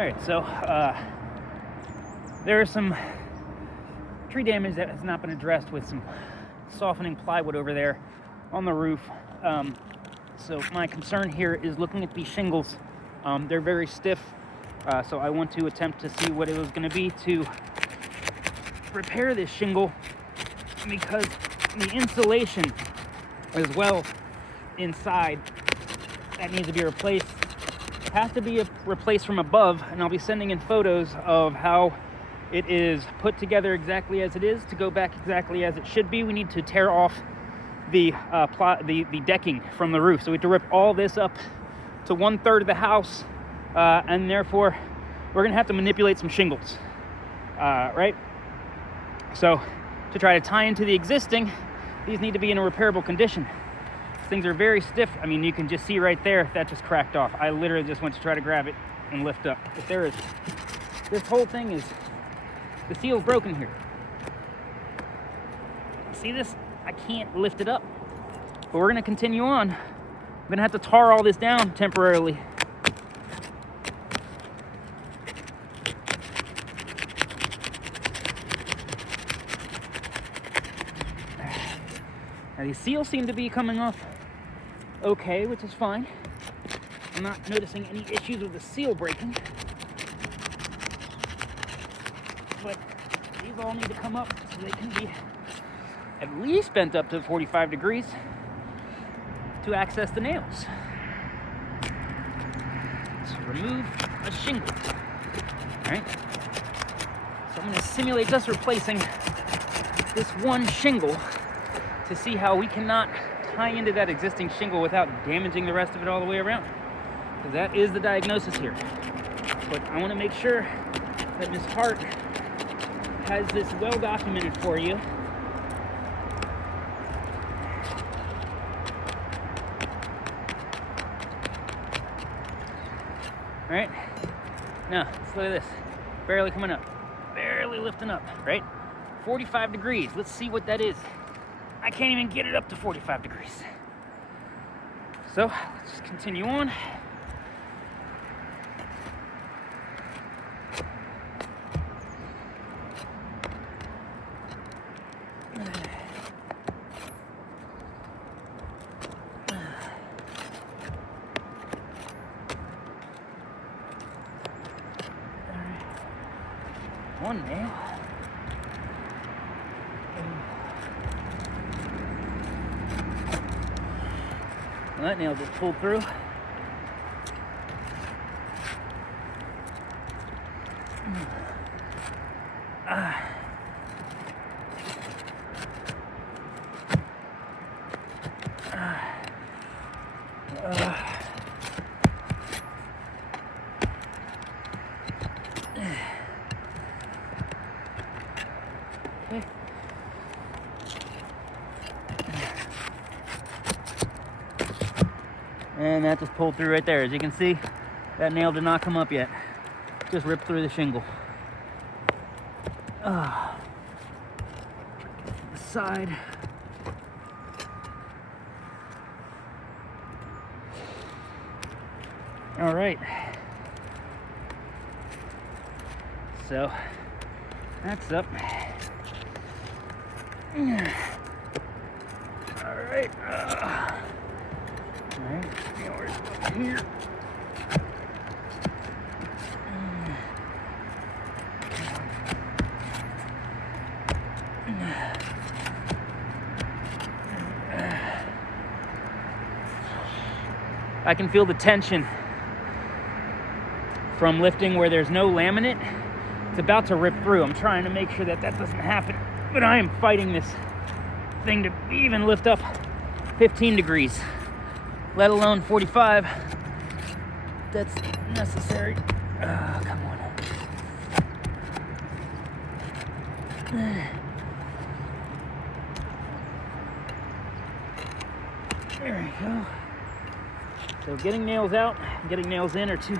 Alright, so there is some tree damage that has not been addressed with some softening plywood over there on the roof. So my concern here is looking at these shingles. They're very stiff, so I want to attempt to see what it was going to be to repair this shingle, because the insulation as well inside that needs to be replaced has to be replaced from above, and I'll be sending in photos of how it is put together exactly as it is to go back exactly as it should be. We need to tear off the decking from the roof, so we have to rip all this up to 1/3 of the house, and therefore we're gonna have to manipulate some shingles, right? So to try to tie into the existing, these need to be in a repairable condition. Things are very stiff. I mean, you can just see right there that just cracked off. I literally just went to try to grab it and lift up. If there is, this whole thing is, the seal's broken here. See this? I can't lift it up. But we're gonna continue on. I'm gonna have to tar all this down temporarily. Now these seals seem to be coming off okay, which is fine. I'm not noticing any issues with the seal breaking. But these all need to come up so they can be at least bent up to 45 degrees to access the nails. So remove a shingle. Alright? So I'm going to simulate just replacing this one shingle to see how we cannot tie into that existing shingle without damaging the rest of it all the way around. Because that is the diagnosis here. But I want to make sure that Ms. Hart has this well documented for you. Alright? Now, let's look at this. Barely coming up. Barely lifting up, right? 45 degrees. Let's see what that is. I can't even get it up to 45 degrees. So, let's just continue on. One nail. Well, that nail just pulled through. Okay. And that just pulled through right there. As you can see, that nail did not come up yet. Just ripped through the shingle. The side. All right. So that's up. All right. All right. Where's here? I can feel the tension from lifting where there's no laminate. It's about to rip through. I'm trying to make sure that that doesn't happen, but I am fighting this thing to even lift up 15 degrees, let alone 45. That's necessary. Come on. There we go. So getting nails out and getting nails in are two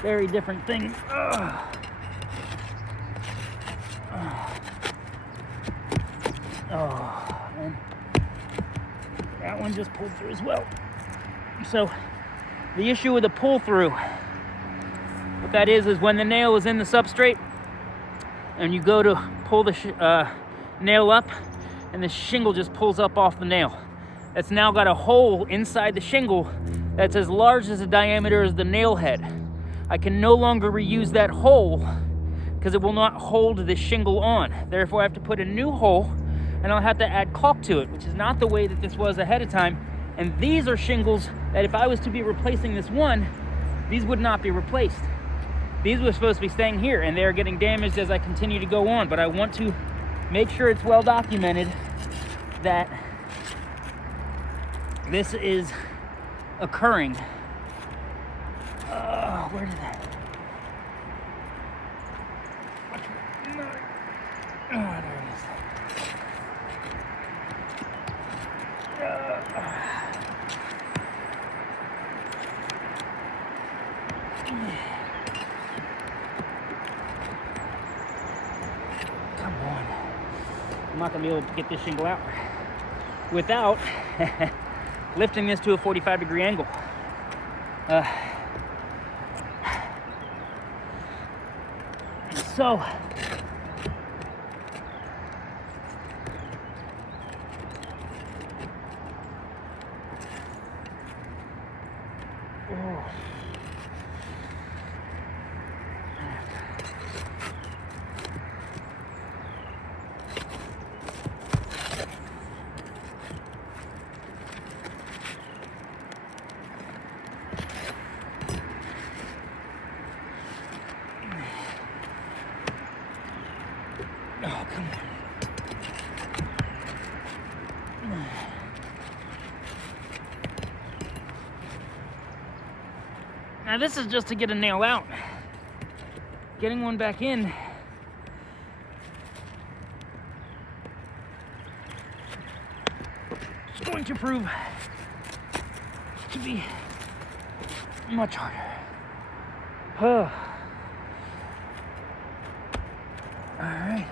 very different things. And that one just pulled through as well. So the issue with the pull through What that is when the nail is in the substrate and you go to pull the nail up and the shingle just pulls up off the nail. It's now got a hole inside the shingle that's as large as the diameter as the nail head. I can no longer reuse that hole because it will not hold the shingle on. Therefore, I have to put a new hole and I'll have to add caulk to it, which is not the way that this was ahead of time. And these are shingles that if I was to be replacing this one, these would not be replaced. These were supposed to be staying here and they're getting damaged as I continue to go on, but I want to make sure it's well documented that this is occurring. Where did that? There it is. Come on. I'm not going to be able to get this shingle out without lifting this to a 45-degree angle. So, oh, come on. Now this is just to get a nail out. Getting one back in is going to prove to be much harder. All right.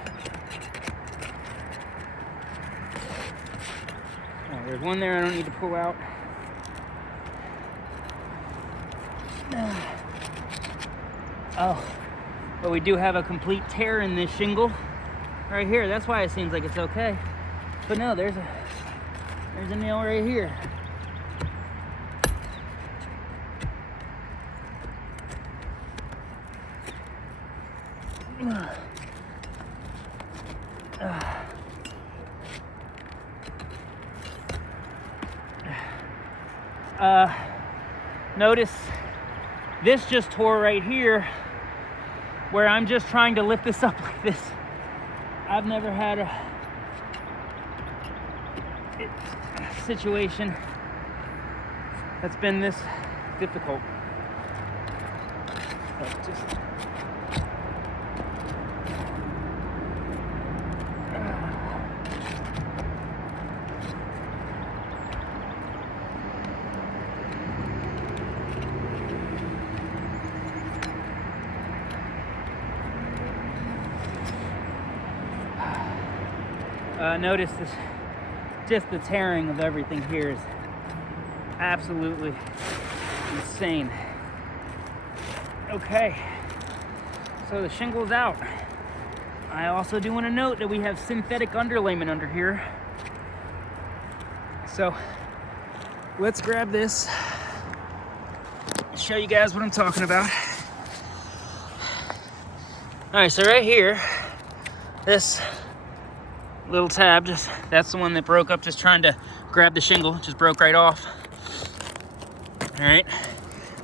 Oh, there's one there I don't need to pull out. Oh, but we do have a complete tear in this shingle right here. That's why it seems like it's okay. But no, there's a nail right here. Notice this just tore right here where I'm just trying to lift this up like this. I've never had a situation that's been this difficult. But just notice this, just the tearing of everything here is absolutely insane. Okay, so the shingle's out. I also do want to note that we have synthetic underlayment under here. So let's grab this and show you guys what I'm talking about. All right, so right here, this little tab, that's the one that broke up just trying to grab the shingle, just broke right off. All right,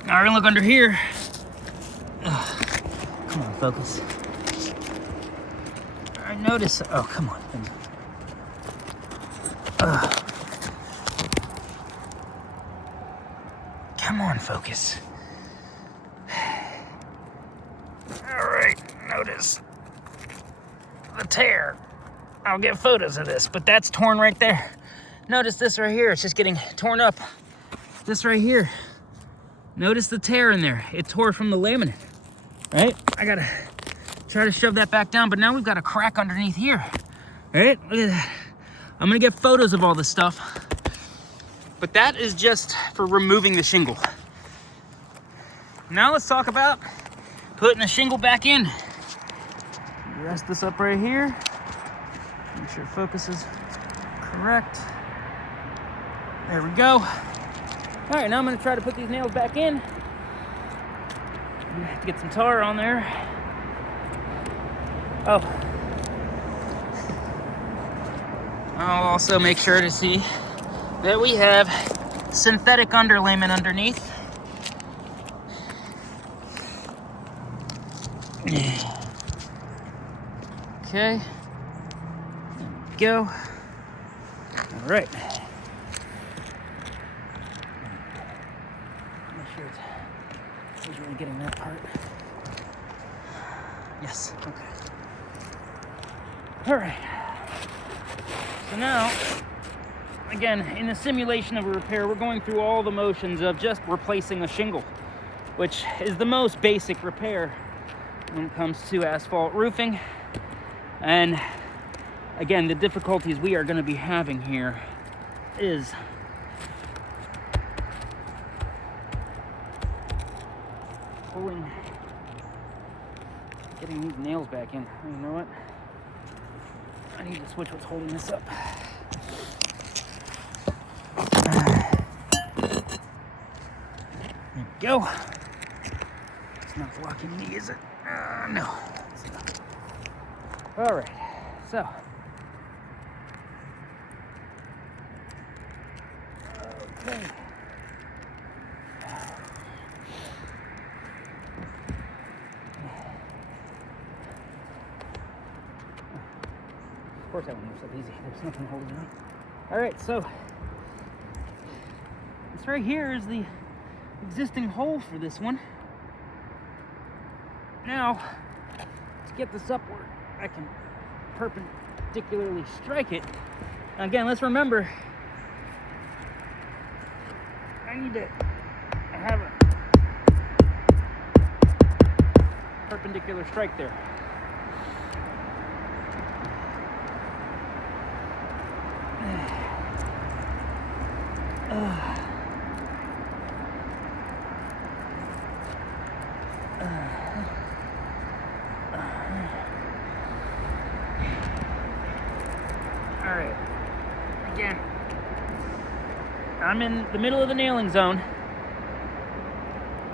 now we're gonna look under here. Come on, focus. All right, notice, oh, come on. Come on, focus. All right, notice the tear. I'll get photos of this, but that's torn right there. Notice this right here, it's just getting torn up. This right here, notice the tear in there. It tore from the laminate, right? I gotta try to shove that back down, but now we've got a crack underneath here, right? Look at that. I'm gonna get photos of all this stuff, but that is just for removing the shingle. Now let's talk about putting the shingle back in. Rest this up right here. Make sure focus is correct. There we go. All right, now I'm gonna try to put these nails back in. I'm gonna have to get some tar on there. Oh. I'll also make sure to see that we have synthetic underlayment underneath. Okay. There we go. All right. Make sure it's really getting that part. Yes. Okay. All right. So now, again, in the simulation of a repair, we're going through all the motions of just replacing a shingle, which is the most basic repair when it comes to asphalt roofing. And again, the difficulties we are going to be having here is getting these nails back in. You know what? I need to switch what's holding this up. There we go. It's not blocking me, is it? No. It's not. All right. So. Okay. Of course that one looks so easy. There's nothing holding it. All right, so this right here is the existing hole for this one. Now, to get this upward, I can perpendicularly strike it. Now again, let's remember, I need to have a perpendicular strike there. All right, again, I'm in the middle of the nailing zone.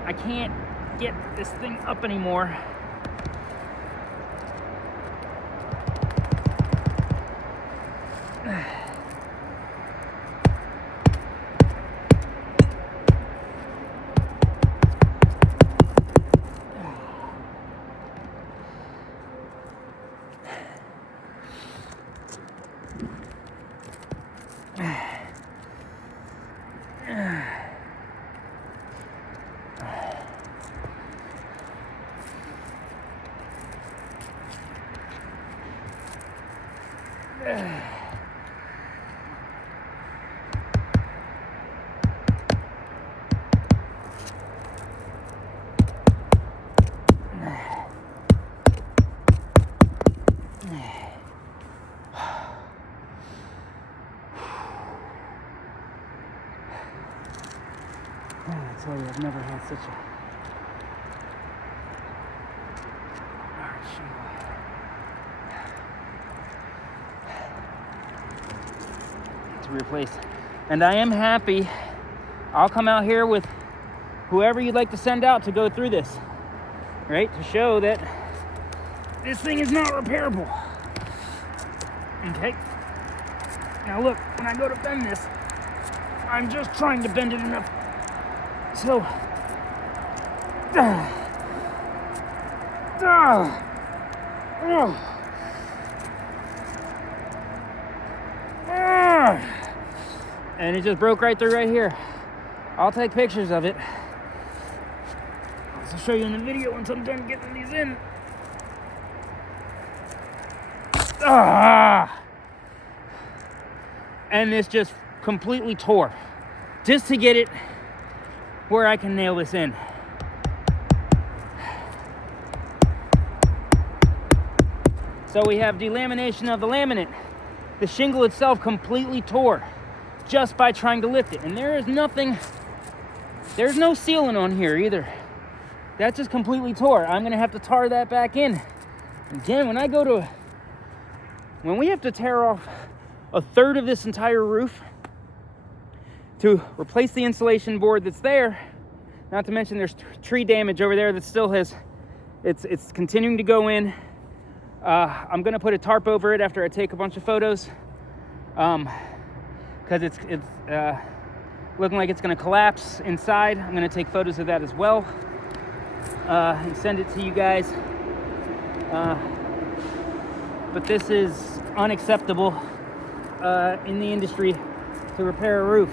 I can't get this thing up anymore. I tell you, I've never had such a to replace. And I am happy. I'll come out here with whoever you'd like to send out to go through this, right? To show that this thing is not repairable. Okay. Now look, when I go to bend this, I'm just trying to bend it enough. So, and it just broke right through right here. I'll take pictures of it. I'll show you in the video once I'm done getting these in. And this just completely tore. Just to get it where I can nail this in. So we have delamination of the laminate. The shingle itself completely tore just by trying to lift it. And there is nothing, there's no sealant on here either. that just completely tore. I'm gonna have to tar that back in. Again, when we have to tear off a third of this entire roof to replace the insulation board that's there, not to mention there's tree damage over there that still has, it's continuing to go in. I'm gonna put a tarp over it after I take a bunch of photos, because it's looking like it's gonna collapse inside. I'm gonna take photos of that as well, and send it to you guys. But this is unacceptable in the industry to repair a roof.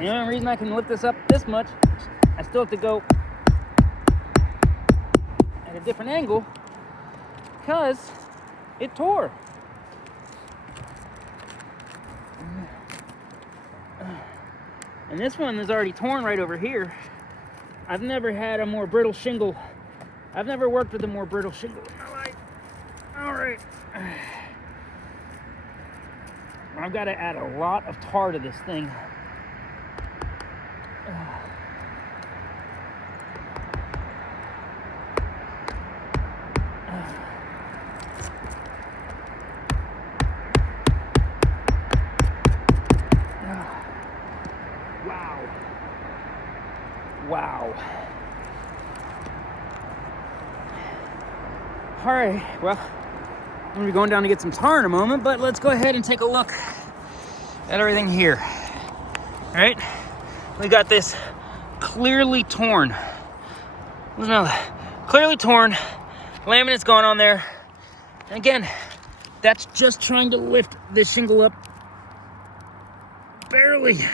The only reason I can lift this up this much, I still have to go at a different angle because it tore. And this one is already torn right over here. I've never had a more brittle shingle. I've never worked with a more brittle shingle in my life. All right. I've got to add a lot of tar to this thing. Wow. All right, well, I'm gonna be going down to get some tar in a moment, but let's go ahead and take a look at everything here. All right, we got this clearly torn. Listen to that. Clearly torn. Laminate's going on there. And again, that's just trying to lift this shingle up barely.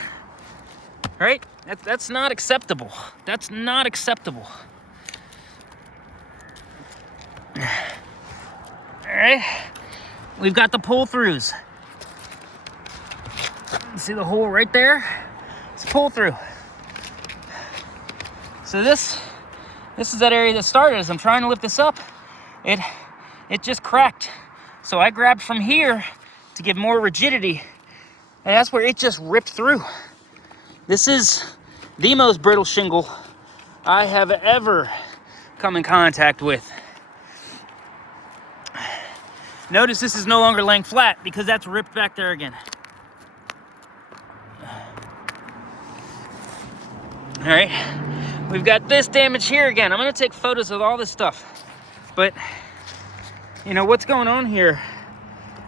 All right, that's not acceptable. That's not acceptable. All right, we've got the pull-throughs. See the hole right there? It's a pull-through. So this is that area that started. As I'm trying to lift this up, it just cracked. So I grabbed from here to give more rigidity, and that's where it just ripped through. This is the most brittle shingle I have ever come in contact with. Notice this is no longer laying flat because that's ripped back there again. All right, we've got this damage here again. I'm gonna take photos of all this stuff. But, you know, what's going on here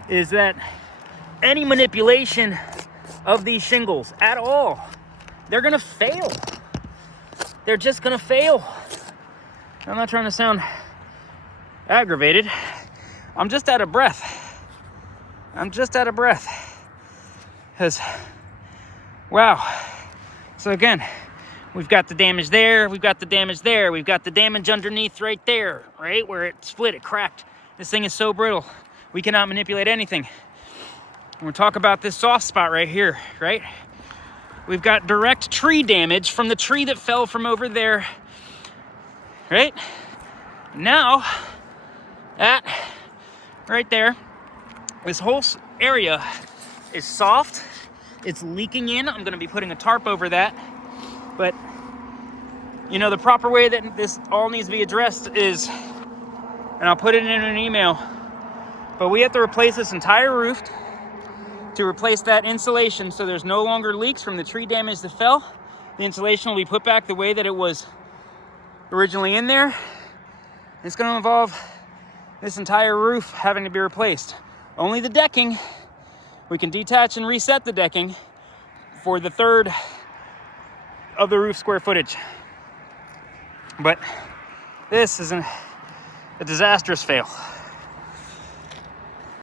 is that any manipulation of these shingles at all, they're gonna fail. They're just gonna fail. I'm not trying to sound aggravated. I'm just out of breath. I'm just out of breath. Because, wow. So again, we've got the damage there, we've got the damage there, we've got the damage underneath right there, right? Where it split, it cracked. This thing is so brittle, we cannot manipulate anything. And we'll talk about this soft spot right here, right? We've got direct tree damage from the tree that fell from over there, right? Now, that right there, this whole area is soft. It's leaking in. I'm gonna be putting a tarp over that. But, you know, the proper way that this all needs to be addressed is, and I'll put it in an email, but we have to replace this entire roof to replace that insulation so there's no longer leaks from the tree damage that fell. The insulation will be put back the way that it was originally in there. It's gonna involve this entire roof having to be replaced. Only the decking, we can detach and reset the decking for the third of the roof square footage. But this is a disastrous fail.